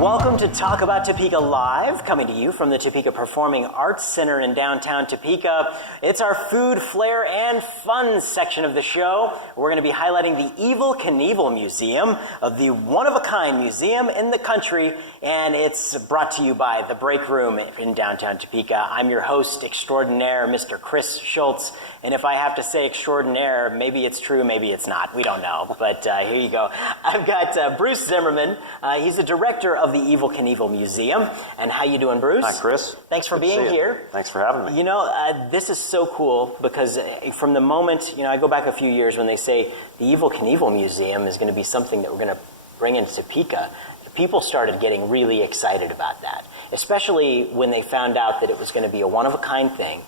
Welcome to Talk About Topeka Live, coming to you from the Topeka Performing Arts Center in downtown Topeka. It's our Food Flair and Fun section of the show. We're going to be highlighting the Evel Knievel Museum, the one-of-a-kind museum in the country, and it's brought to you by The Break Room in downtown Topeka. I'm your host extraordinaire, Mr. Chris Schultz, and if I have to say extraordinaire, maybe it's true, maybe it's not. We don't know, but here you go. I've got Bruce Zimmerman. He's the director of the Evel Knievel Museum. And how you doing, Bruce? Hi, Chris. Thanks for being here. Thanks for having me. You know, this is so cool because from the moment, I go back a few years when they say the Evel Knievel Museum is going to be something that we're going to bring into Topeka, people started getting really excited about that, especially when they found out that it was going to be a one-of-a-kind thing.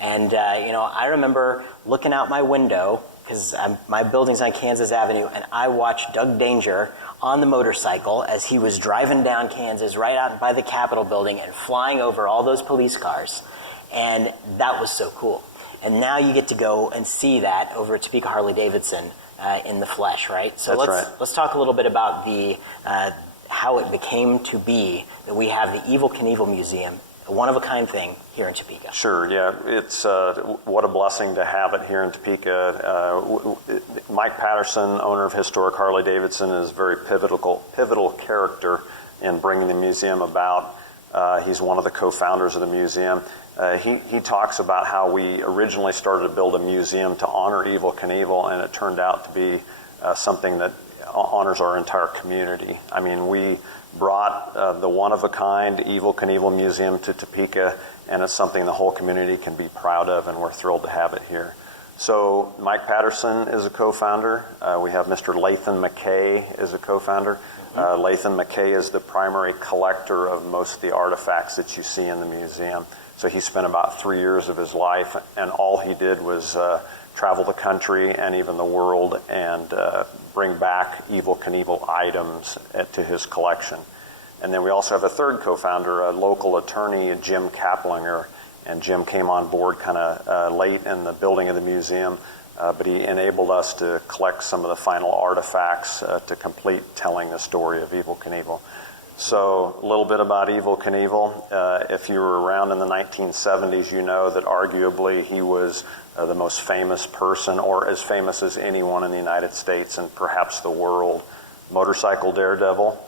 And, I remember looking out my window because my building's on Kansas Avenue, and I watched Doug Danger on the motorcycle as he was driving down Kansas right out by the Capitol building and flying over all those police cars. And that was so cool. And now you get to go and see that over at Topeka Harley-Davidson in the flesh, right? So let's talk a little bit about the how it became to be that we have the Evel Knievel Museum, a one-of-a-kind thing here in Topeka. Sure, yeah. It's what a blessing to have it here in Topeka. Mike Patterson, owner of Historic Harley-Davidson, is a very pivotal character in bringing the museum about. He's one of the co-founders of the museum. He talks about how we originally started to build a museum to honor Evel Knievel, and it turned out to be something that honors our entire community. I mean, we brought the one-of-a-kind Evel Knievel Museum to Topeka, and it's something the whole community can be proud of, and we're thrilled to have it here. So Mike Patterson is a co-founder. We have Mr. Lathan McKay is a co-founder. Lathan McKay is the primary collector of most of the artifacts that you see in the museum. So he spent about 3 years of his life, and all he did was travel the country and even the world and bring back Evel Knievel items to his collection. And then we also have a third co-founder, a local attorney, Jim Kaplinger. And Jim came on board kind of late in the building of the museum, but he enabled us to collect some of the final artifacts to complete telling the story of Evel Knievel. So a little bit about Evel Knievel. If you were around in the 1970s, you know that arguably he was the most famous person, or as famous as anyone in the United States and perhaps the world. Motorcycle daredevil.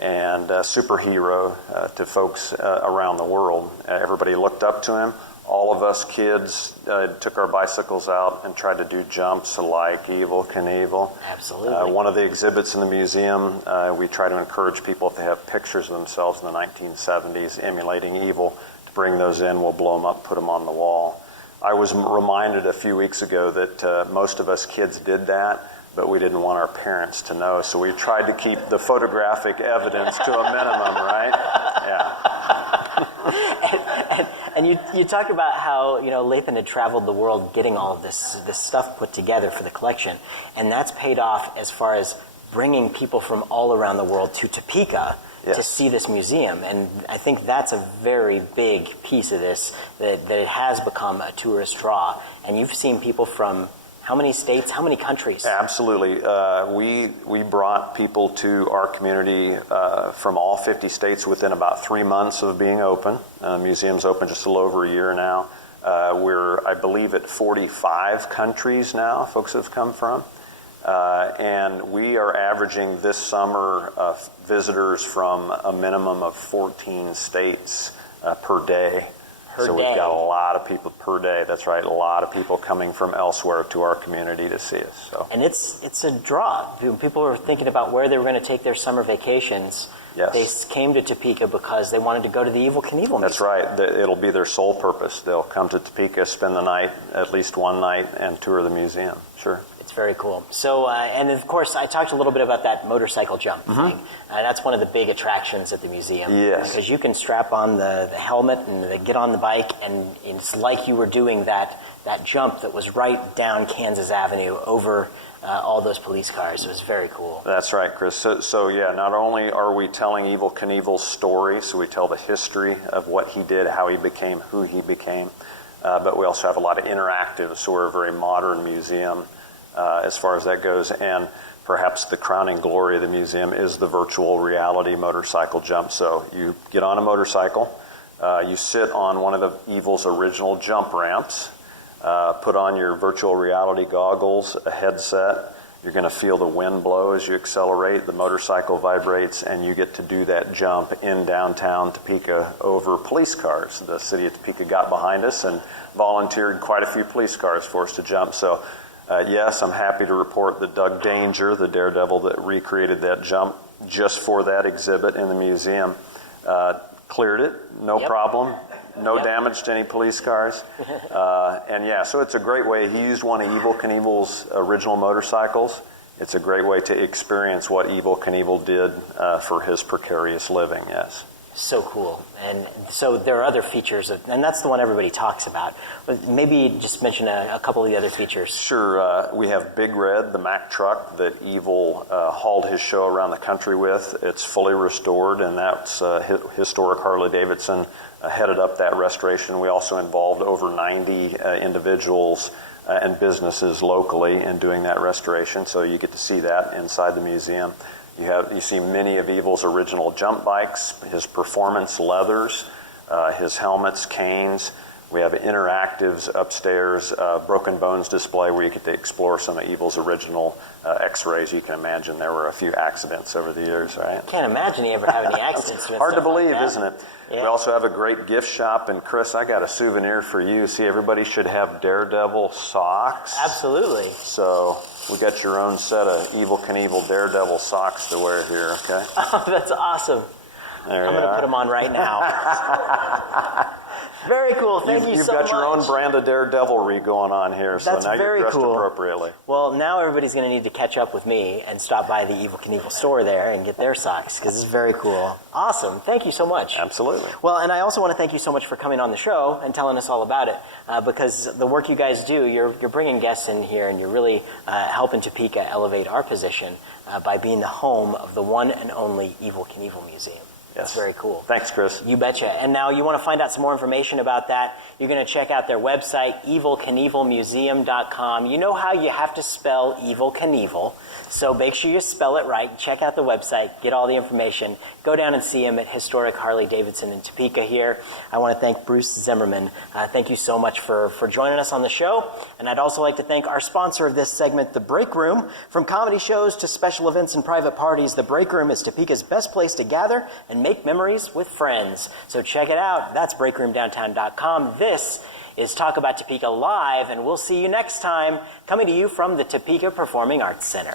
And superhero to folks around the world. Everybody looked up to him. All of us kids took our bicycles out and tried to do jumps like Evel Knievel. Absolutely. One of the exhibits in the museum, we try to encourage people, if they have pictures of themselves in the 1970s emulating Evel, to bring those in. We'll blow them up, put them on the wall. I was reminded a few weeks ago that most of us kids did that, but we didn't want our parents to know, so we tried to keep the photographic evidence to a minimum, right? Yeah. and you talk about how Lathan had traveled the world getting all of this stuff put together for the collection, and that's paid off as far as bringing people from all around the world to Topeka to see this museum. And I think that's a very big piece of this, that it has become a tourist draw. And you've seen people from how many states, how many countries? Absolutely. We brought people to our community from all 50 states within about 3 months of being open. Museum's open just a little over a year now. We're, I believe, at 45 countries now folks have come from. And we are averaging this summer visitors from a minimum of 14 states per day. We've got a lot of people per day. That's right, a lot of people coming from elsewhere to our community to see us. So. And it's a draw. People were thinking about where they were going to take their summer vacations. Yes. They came to Topeka because they wanted to go to the Evel Knievel Museum. That's right. It'll be their sole purpose. They'll come to Topeka, spend the night, at least one night, and tour the museum. Sure. It's very cool. So, and of course, I talked a little bit about that motorcycle jump thing. That's one of the big attractions at the museum. Yes. Because you can strap on the helmet and get on the bike, and it's like you were doing that jump that was right down Kansas Avenue over all those police cars. It was very cool. That's right, Chris. So yeah, not only are we telling Evel Knievel's story, so we tell the history of what he did, how he became who he became, but we also have a lot of interactive, so we're a very modern museum as far as that goes. And perhaps the crowning glory of the museum is the virtual reality motorcycle jump. So you get on a motorcycle, you sit on one of the Evel's original jump ramps, put on your virtual reality goggles, a headset. You're going to feel the wind blow as you accelerate, the motorcycle vibrates, and you get to do that jump in downtown Topeka over police cars. The city of Topeka got behind us and volunteered quite a few police cars for us to jump. So yes, I'm happy to report that Doug Danger, the daredevil that recreated that jump just for that exhibit in the museum, cleared it, no problem. No damage to any police cars. And yeah, so it's a great way. He used one of Evel Knievel's original motorcycles. It's a great way to experience what Evel Knievel did for his precarious living, yes. So cool. And so there are other features, and that's the one everybody talks about. Maybe just mention a couple of the other features. Sure. We have Big Red, the Mack truck that Evel hauled his show around the country with. It's fully restored, and that's historic Harley-Davidson headed up that restoration. We also involved over 90 individuals and businesses locally in doing that restoration, so you get to see that inside the museum. You see many of Evel's original jump bikes, his performance leathers, his helmets, canes. We have interactives upstairs, Broken Bones display where you get to explore some of Evel's original x-rays. You can imagine there were a few accidents over the years, right? Can't imagine you ever have any accidents. Hard to believe, like isn't it? Yeah. We also have a great gift shop, and Chris, I got a souvenir for you. See, everybody should have Daredevil socks. Absolutely. So we got your own set of Evel Knievel Daredevil socks to wear here, okay? Oh, that's awesome. There I'm going to put them on right now. Very cool. Thank you so much. You've got your own brand of daredevilry going on here, so That's now very you're dressed cool. appropriately. Well, now everybody's going to need to catch up with me and stop by the Evel Knievel store there and get their socks, because it's very cool. Awesome. Thank you so much. Absolutely. Well, and I also want to thank you so much for coming on the show and telling us all about it, because the work you guys do, you're bringing guests in here, and you're really helping Topeka elevate our position by being the home of the one and only Evel Knievel Museum. Yes. It's very cool. Thanks, Chris. You betcha. And now you want to find out some more information about that, you're going to check out their website, evelknievelmuseum.com. You know how you have to spell Evel Knievel, so make sure you spell it right. Check out the website, get all the information. Go down and see him at historic Harley-Davidson in Topeka here. I want to thank Bruce Zimmerman. Thank you so much for joining us on the show. And I'd also like to thank our sponsor of this segment, The Break Room. From comedy shows to special events and private parties, The Break Room is Topeka's best place to gather and make memories with friends. So check it out. That's breakroomdowntown.com. This is Talk About Topeka Live, and we'll see you next time, coming to you from the Topeka Performing Arts Center.